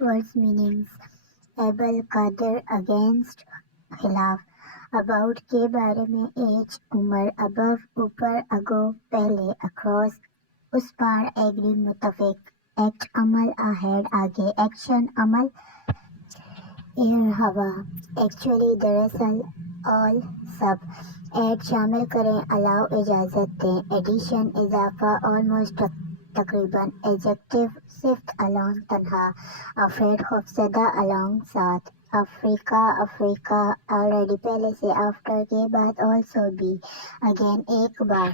Words meanings. Able قادر against خلاف. About کے بارے میں age عمر. Above اوپر. Ago پہلے. Across اس پار. Agree متفق. Act عمل. Ahead آگے. Action عمل. Air ہوا. Actually دراصل. All سب. Add شامل کریں. Allow اجازت دیں. Addition اضافہ. Almost تقریباً. Adjective صفت. Alone تنہا. Afraid خوفزدہ. Along ساتھ. افریقہ already پہلے سے. After کے بعد. Also بھی. Again ایک بار.